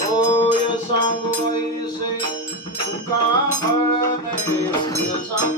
Oh, yes, I'm going to sing. Come on, baby. Yes, I'm.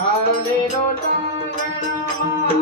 कीर्तन संतांचे